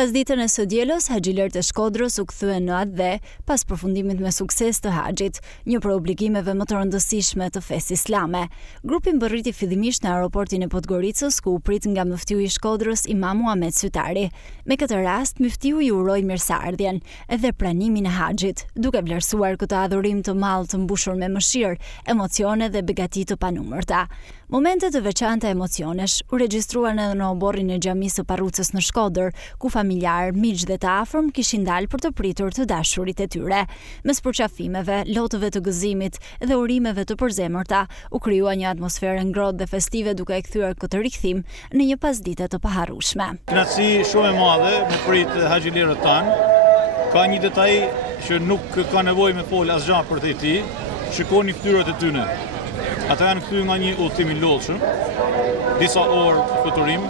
Pas ditën e së dielës, haxhilerët e Shkodrës u kthyen në atë dhe, pas përfundimit me sukses të haxhit, një prej obligimeve më të rëndësishme të fesë islame. Grupi mbërriti fillimisht në aeroportin e Podgoricës, ku u prit nga muftiu i Shkodrës Imam Muhamet Sytari. Me këtë rast, muftiu i uroi mirëseardhjen edhe pranimin e haxhit, duke vlerësuar këtë adhurim të madh të mbushur me mëshirë, emocione dhe begati të panumërta. Momente të veçanta emocionesh u regjistruan edhe në oborrin e xhamisë së Parrucës në Shkodër, ku familjar, miq dhe të afërm kishin dalë për të pritur të dashurit e tyre. Mes përqafimeve, lotëve të gëzimit dhe urimeve të përzemërta, u krijua një atmosferë ngrohtë dhe festive, duke e kthyer këtë rikthim në një pasdite të paharrueshme. Kënaqësi shumë e madhe me prit haxhilerët tanë. Ka një detaj që nuk ka nevojë me fol asgjë për të. Shikoni fytyrët e tyre. Ata janë kthyer nga një udhtim i lodhshëm, disa orë fluturim,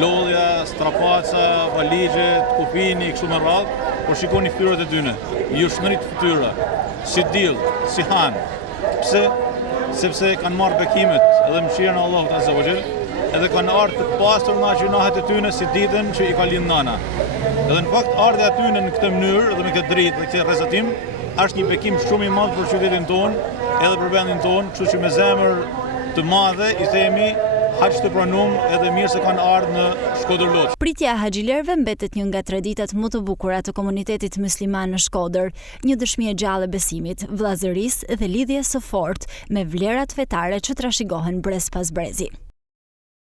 lodhja, strapaca, valigjet, kupini, kështu me radhë, por shikoni fytyrët e tyre. Ju shndrit fytyra, si diell, si han. Pse? Sepse kanë marrë bekimet edhe mëshirën e Allahut Azza wa Jall, edhe kanë ardhur të pastër nga gjunahet e tyre si ditën që i ka lindë nana. Edhe në fakt ardha e tyre në këtë mënyrë dhe me këtë dritë dhe këtë rrezatim është një bekim shumë i madh për qytetin tonë edhe për vendin tonë, kështu që me zemër të madhe i themi hax të pranum edhe mirë se kanë ardhur në Shkodër Lodz. Pritja e haxhilerëve mbetet një nga traditat më të bukura të komunitetit musliman në Shkodër, një dëshmi e gjallë e besimit, vllazërisë dhe lidhjes së fortë me vlerat fetare që trashëgohen brez pas brezi.